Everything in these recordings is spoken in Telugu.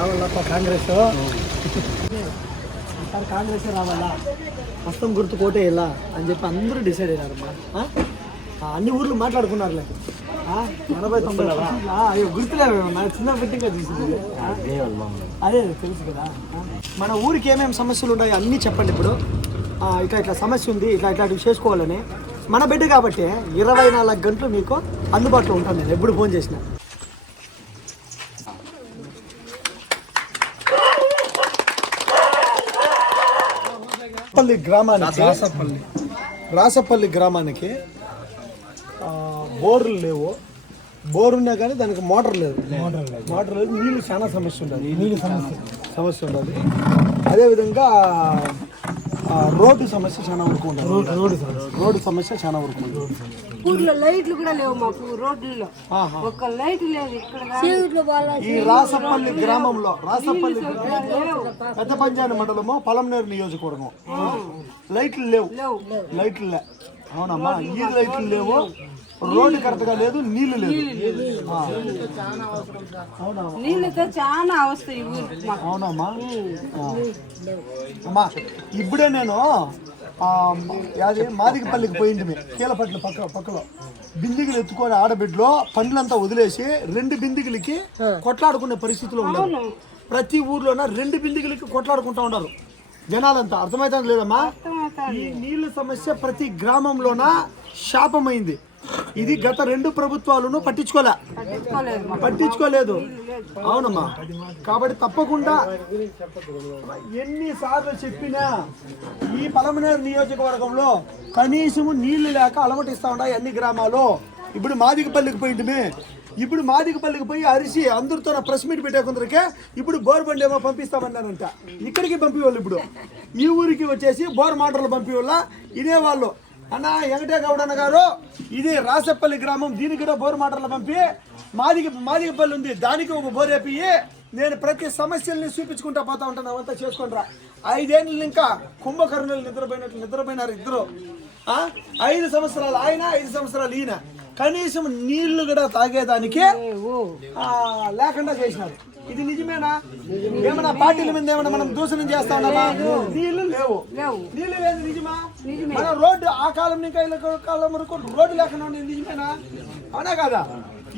రావాలప్ప కాంగ్రెస్? ఈసారి కాంగ్రెస్ రావాలా? హస్తం గుర్తు కోటే ఇలా అని చెప్పి అందరూ డిసైడ్ అయ్యారమ్మా? ఆ, అన్ని ఊర్లు మాట్లాడుకున్నారులే. ఎనభై తొంభై? అయ్యో గుర్తులేవేమన్నా చిన్న బిడ్డగా చూసింది? అదే తెలుసు కదా? మన ఊరికి ఏమేమి సమస్యలు ఉన్నాయో అన్నీ చెప్పండి ఇప్పుడు. ఇట్లా ఇట్లా సమస్య ఉంది ఇట్లా ఇట్లాంటివి చేసుకోవాలని. మన బిడ్డ కాబట్టి ఇరవై నాలుగు గంటలు మీకు అందుబాటులో ఉంటాను నేను ఎప్పుడు ఫోన్ చేసినా. రాసపల్లి గ్రామానికి రాసపల్లి. రాసపల్లి గ్రామానికి బోర్లు లేవు. బోర్ ఉన్నా కానీ దానికి మోటార్ లేదు. మోటార్ లేదు. మోటార్ లేదు. నీళ్ళు చాలా సమస్య ఉండదు నీళ్ళు సమస్య సమస్య ఉండదు అదేవిధంగా రోడ్డు సమస్య చాలా వరకు ఉండదు రోడ్డు రోడ్డు సమస్య. చాలా వరకు ఉండదు ఊర్లో లైట్లు కూడా లేవు మాకు రోడ్లలో. ఒక్క లైట్ లేదు ఇక్కడ. ఈ రాసపల్లి గ్రామంలో రాసపల్లి పెద్ద పంచాయతీ మండలము పొలంనేరు నియోజకవర్గం. లైట్లు లేవు. లైట్లు లే అవునమ్మా ఈ లైట్లు లేవు. రోడ్డు కరెక్ట్గా లేదు. నీళ్ళు లేదు. నీళ్ళతో చాలా అవస్థ అవునమ్మా. అమ్మా ఇప్పుడే నేను ఆ, యాది మాదికపల్లికి పోయింది కీలపట్ల పక్క పక్కలో. బిందిగులు ఎత్తుకొని ఆడబిడ్డలో పండ్లంతా వదిలేసి రెండు బిందిగులకి కొట్లాడుకునే పరిస్థితిలో ఉన్నారు. ప్రతి ఊర్లోన రెండు బిందిగులకి కొట్లాడుకుంటా ఉన్నారు. జనాలంతా అర్థమైతే లేదమ్మా? ఈ నీళ్ళ సమస్య ప్రతి గ్రామంలోన శాపమైంది. ఇది గత రెండు ప్రభుత్వాలను పట్టించుకోలే. పట్టించుకోలేదు. అవునమ్మా. కాబట్టి తప్పకుండా ఎన్నిసార్లు చెప్పినా ఈ పలమనేరు నియోజకవర్గంలో కనీసము నీళ్ళు లేక అలమటిస్తా ఉన్నాయి అన్ని గ్రామాలు ఇప్పుడు మాదికపల్లికి పోయింటిమి. ఇప్పుడు మాదికపల్లికి పోయి అరిసి అందరితో ప్రెస్ మీట్ పెట్టే కొందరికే ఇప్పుడు బోర్ బండి ఏమో పంపిస్తామన్నారంట. ఇక్కడికి పంపేవాళ్ళు ఇప్పుడు. ఈ ఊరికి వచ్చేసి బోర్ మాటలు పంపేవాళ్ళ ఇదే వాళ్ళు. అన్న వెంకటే గౌడన్న గారు ఇది రాసపల్లి గ్రామం దీనికి కూడా బోర్ మాటలు పంపి మాదికి మాదికపల్లి ఉంది. దానికి ఒక బోర్ వేపి నేను ప్రతి సమస్యల్ని చూపించుకుంటా పోతా ఉంటాను అవంతా చేసుకుంటారా ఐదేళ్ళు ఇంకా కుంభకర్ణులు నిద్రపోయినట్లు నిద్రపోయినారు ఇద్దరు. ఐదు సంవత్సరాలు ఆయన ఐదు సంవత్సరాలు ఈయన. కనీసం నీళ్ళు కూడా తాగేదానికి లేకుండా చేసినారు. ఇది నిజమేనా? ఏమన్నా పార్టీల మీద ఏమన్నా మనం దూషణం చేస్తా ఉన్నామా? నీళ్ళు లేవు. నీళ్ళు లేదు నిజమా? మన రోడ్డు ఆ కాలం నుంచి కాలం వరకు రోడ్డు లేకుండా ఉండేది నిజమేనా? అవునా కదా?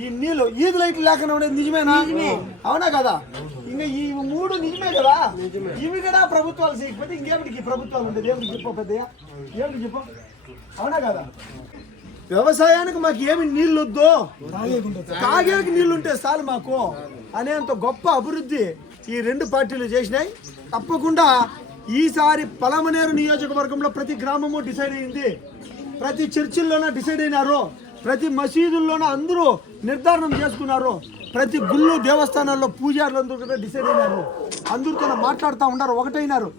ఈ నీళ్ళు ఈది లైట్లు లేకుండా ఉండేది నిజమేనా? అవునా కదా? ఇంకా ఈ మూడు నిజమే కదా? ఇవి కూడా ప్రభుత్వాలు చేయకపోతే ఇంకేమిటికి ప్రభుత్వాలు ఉండేది? ఏమిటి చెప్పు పెద్దయ్య? ఏమిటి చెప్పు? అవునా కదా? వ్యవసాయానికి మాకు ఏమి నీళ్ళు వద్దు తాగేకి నీళ్ళు ఉంటే చాలు మాకు అనేంత గొప్ప అభివృద్ధి ఈ రెండు పార్టీలు చేసినాయి. తప్పకుండా ఈసారి పలమనేరు నియోజకవర్గంలో ప్రతి గ్రామము డిసైడ్ అయింది. ప్రతి చర్చిల్లోన డిసైడ్ అయినారు. ప్రతి మసీదుల్లోన అందరూ నిర్ధారణం చేసుకున్నారు. ప్రతి గుళ్ళు దేవస్థానాల్లో పూజారులు అందరూ కూడా డిసైడ్ అయినారు. అందరితో మాట్లాడుతూ ఉన్నారు. ఒకటైనారు.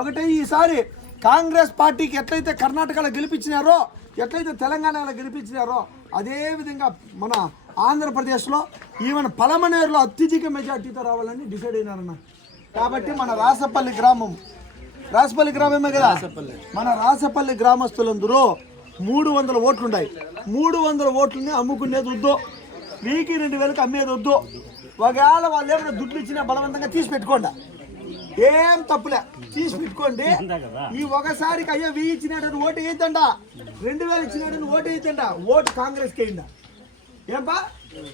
ఒకటై ఈసారి కాంగ్రెస్ పార్టీకి ఎట్లయితే కర్ణాటకలో గెలిపించినారో ఎట్లయితే తెలంగాణలో గెలిపించినారో అదే విధంగా మన ఆంధ్రప్రదేశ్లో ఈవెన్ పలమనేరులో అత్యధిక మెజార్టీతో రావాలని డిసైడ్ అయినారన్న. కాబట్టి మన రాసపల్లి గ్రామం రాసపల్లి గ్రామమే కదా? మన రాసపల్లి గ్రామస్తులందరూ మూడు వందల ఓట్లు ఉన్నాయి మూడు వందల ఓట్లని అమ్ముకునేది వద్దు. వీకి రెండు వేలకు అమ్మేది వద్దు. ఒకవేళ వాళ్ళు ఏమైనా దుడ్లు ఇచ్చినా బలవంతంగా తీసి పెట్టుకోండి. ఏం తప్పులే. తీసి పెట్టుకోండి. ఈ ఒకసారికి అయ్యో వెయ్యి ఇచ్చినాడని ఓటు వేయద్దండ రెండు వేలు ఇచ్చినాడని ఓటు వేయద్దండ ఓటు కాంగ్రెస్కి వేయండి ఏంపా?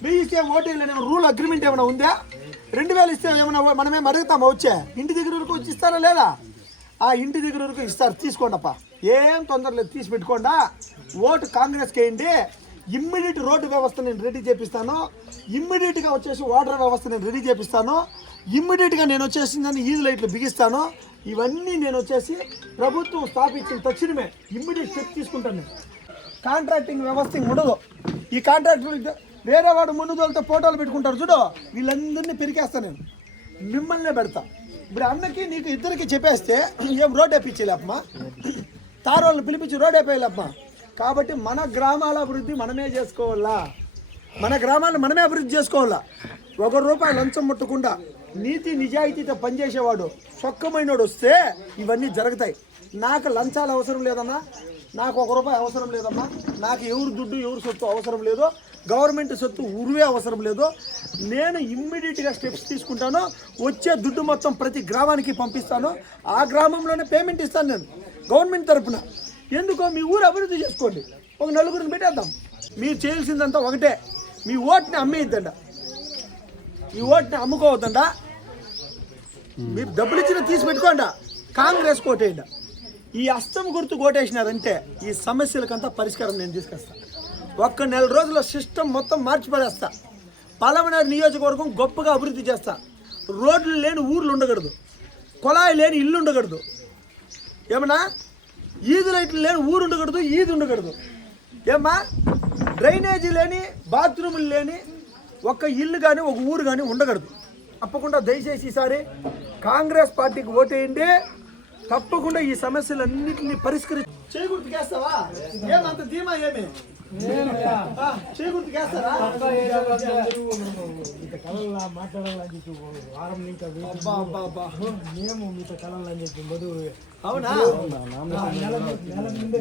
వెయ్యి ఇస్తే ఓటు వేయలేని రూల్ అగ్రిమెంట్ ఏమైనా ఉందా? రెండు వేలు ఇస్తే ఏమైనా మనమేం అడుగుతామా వచ్చే? ఇంటి దగ్గర వరకు వచ్చి ఇస్తారా లేదా? ఆ ఇంటి దగ్గర వరకు ఇస్తారు. తీసుకోండి అప్ప ఏం తొందర లేదు. తీసి పెట్టుకోండా. ఓటు కాంగ్రెస్కి వేయండి ఇమ్మీడియట్ రోడ్డు వ్యవస్థ నేను రెడీ చేపిస్తాను. ఇమ్మీడియట్గా వచ్చేసి వాటర్ వ్యవస్థ నేను రెడీ చేపిస్తాను. ఇమ్మీడియట్గా నేను వచ్చేసి దాన్ని ఈజీ లైట్లు బిగిస్తాను. ఇవన్నీ నేను వచ్చేసి ప్రభుత్వం స్థాపించిన తక్షణమే ఇమ్మీడియట్ స్టెప్ తీసుకుంటాను నేను. కాంట్రాక్టింగ్ వ్యవస్థ ఉండదు. ఈ కాంట్రాక్టర్ వేరే వాడు ముందుదోలతో ఫోటోలు పెట్టుకుంటారు చూడు. వీళ్ళందరినీ పెరికేస్తా నేను. మిమ్మల్నే పెడతా. ఇప్పుడు అన్నకి నీకు ఇద్దరికి చెప్పేస్తే ఏం రోడ్ వేపించలేపమ్మా? తారోళ్ళని పిలిపించి రోడ్ వేపేయాలమ్మా కాబట్టి మన గ్రామాల అభివృద్ధి మనమే చేసుకోవాలా? మన గ్రామాలను మనమే అభివృద్ధి చేసుకోవాలా? ఒక రూపాయి లంచం ముట్టకుండా నీతి నిజాయితీతో పనిచేసేవాడు చొక్కమైనోడు వస్తే ఇవన్నీ జరుగుతాయి. నాకు లంచాలు అవసరం లేదన్నా నాకు ఒక రూపాయి అవసరం లేదమ్మా. నాకు ఎవరు దుడ్డు ఎవరు సొత్తు అవసరం లేదు. గవర్నమెంట్ సొత్తు ఉరువే అవసరం లేదు. నేను ఇమ్మీడియట్గా స్టెప్స్ తీసుకుంటాను. వచ్చే దుడ్డు మొత్తం ప్రతి గ్రామానికి పంపిస్తాను. ఆ గ్రామంలోనే పేమెంట్ ఇస్తాను నేను గవర్నమెంట్ తరపున. ఎందుకో మీ ఊరు అభివృద్ధి చేసుకోండి. ఒక నలుగురిని పెట్టేద్దాం. మీరు చేయాల్సిందంతా ఒకటే. మీ ఓట్ని అమ్మేయద్దండ ఈ ఓట్ని అమ్ముకోవద్దండా మీరు డబ్బులు ఇచ్చిన తీసి పెట్టుకోండి. కాంగ్రెస్ కోటేయండి. ఈ అస్తం గుర్తు కోటేసినారంటే ఈ సమస్యలకంతా పరిష్కారం నేను తీసుకొస్తా. ఒక్క నెల రోజుల సిస్టమ్ మొత్తం మార్చి పడేస్తా పలమనేరు నియోజకవర్గం గొప్పగా అభివృద్ధి చేస్తా. రోడ్లు లేని ఊర్లు ఉండకూడదు. కొలాయి లేని ఇల్లు ఉండకూడదు. ఏమన్నా? ఈదు లైట్లు లేని ఊరు ఉండకూడదు ఈది ఉండకూడదు. ఏమ్మా? డ్రైనేజీ లేని బాత్రూములు లేని ఒక ఇల్లు కానీ ఒక ఊరు కానీ ఉండకూడదు. తప్పకుండా దయచేసి ఈసారి కాంగ్రెస్ పార్టీకి ఓటేయండి. తప్పకుండా ఈ సమస్యలన్నింటినీ పరిష్కరి చేకూర్తికేస్తావా ఏమంత ధీమా ఏమి? మాట్లాడాలని చెప్పి వారం ఇంకా మేము మీతో కలవాలని చెప్పి మధు అవునా? నెల నెల ముందే